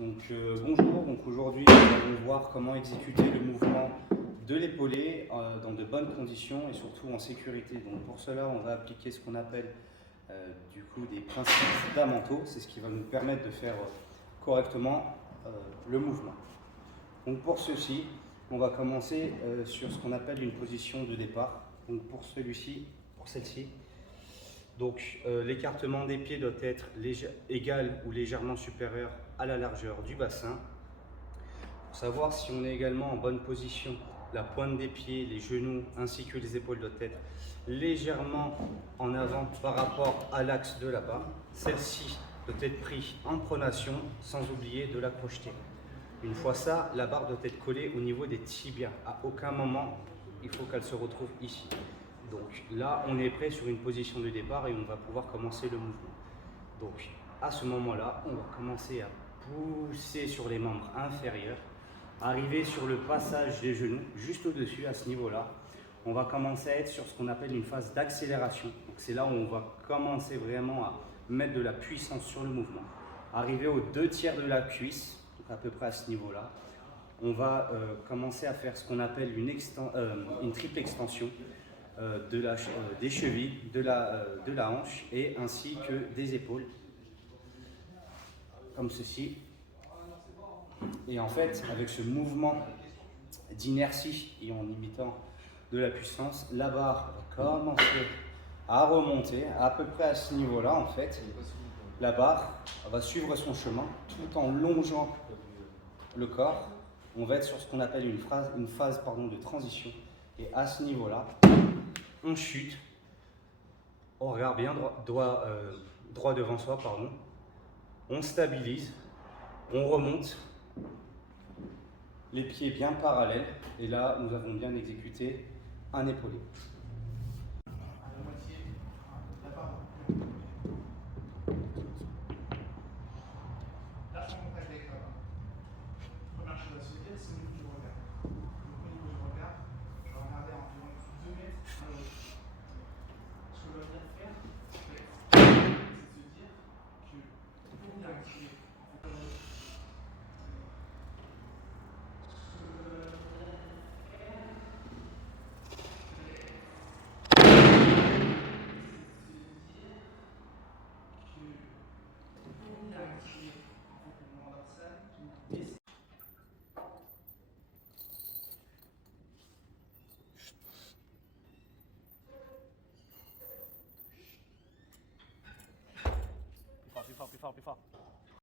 Bonjour, aujourd'hui nous allons voir comment exécuter le mouvement de l'épaulé dans de bonnes conditions et surtout en sécurité. Donc pour cela on va appliquer ce qu'on appelle des principes fondamentaux, c'est ce qui va nous permettre de faire correctement le mouvement. Donc pour ceci, on va commencer sur ce qu'on appelle une position de départ. Donc pour celle-ci, l'écartement des pieds doit être égal ou légèrement supérieur à la largeur du bassin. Pour savoir si on est également en bonne position, la pointe des pieds, les genoux ainsi que les épaules doivent être légèrement en avant par rapport à l'axe de la barre. Celle-ci doit être prise en pronation sans oublier de la crocheter. Une fois ça, la barre doit être collée au niveau des tibias. À aucun moment, il faut qu'elle se retrouve ici. Donc là, on est prêt sur une position de départ et on va pouvoir commencer le mouvement. Donc à ce moment-là, on va commencer à pousser sur les membres inférieurs, arriver sur le passage des genoux, juste au-dessus, à ce niveau-là. On va commencer à être sur ce qu'on appelle une phase d'accélération. Donc c'est là où on va commencer vraiment à mettre de la puissance sur le mouvement. Arriver aux 2/3 de la cuisse, donc à peu près à ce niveau-là. On va commencer à faire ce qu'on appelle une triple extension des chevilles, de la hanche et ainsi que des épaules, comme ceci. Et en fait, avec ce mouvement d'inertie et en imitant de la puissance, la barre va commencer à remonter à peu près à ce niveau-là. En fait, la barre va suivre son chemin tout en longeant le corps. On va être sur ce qu'on appelle une phase de transition. Et à ce niveau-là, on chute, on regarde bien droit devant soi, on stabilise, on remonte, les pieds bien parallèles, et là nous avons bien exécuté un épaulé.